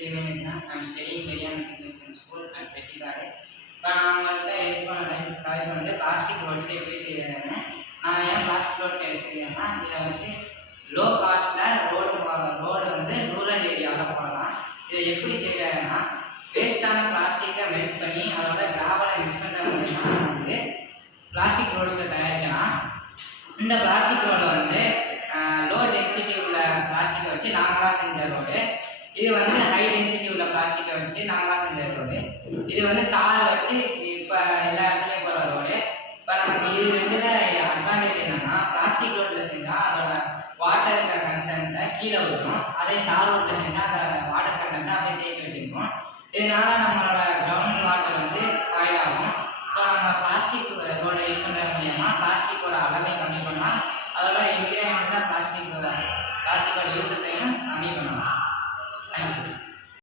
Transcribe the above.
I'm studying Miriam International School at Pettigare. இப்போ நான் உங்கள்கிட்ட எடுக்க தலைப்பு வந்து பிளாஸ்டிக் ரோட்ஸ் எப்படி செய்யறதுன்னு. நான் ஏன் பிளாஸ்டிக் ரோட்ஸ் எடுத்துக்கிறேன்னா, இதில் வந்து லோ காஸ்ட்டில் ரோடு வந்து ரூரல் ஏரியாவில் போடலாம். இதை எப்படி செய்யறதுன்னா, வேஸ்ட்டான பிளாஸ்டிக்கை மெல்ட் பண்ணி அதோட கிராவலை மிக்ஸ் பண்ணுற மூலமா வந்து பிளாஸ்டிக் ரோட்ஸை தயாரிக்கலாம். இந்த பிளாஸ்டிக் ரோடு வந்து லோ டென்சிட்டி உள்ள பிளாஸ்டிக்கை வச்சு நாங்களாக செஞ்ச ரோடு. இது வந்து ஹை டென்சிட்டி உள்ள பிளாஸ்டிக்கை வச்சு நாங்களாக செஞ்ச ரோடு. இது வந்து தார் வச்சு இப்போ எல்லா இடத்துலையும் போகிற ரோடு. இப்போ நமக்கு இது ரெண்டில் அட்வான்டேஜ் என்னென்னா, பிளாஸ்டிக் ரோட்டில் செஞ்சால் அதோட வாட்டர் கண்டென்ட்டை கீழே விடும். அதே தார் ரோட்டில் செஞ்சால் அந்த வாட்டர் கண்டென்ட்டை அப்படியே தேக்கி வச்சுருக்கோம். இதனால் நம்மளோட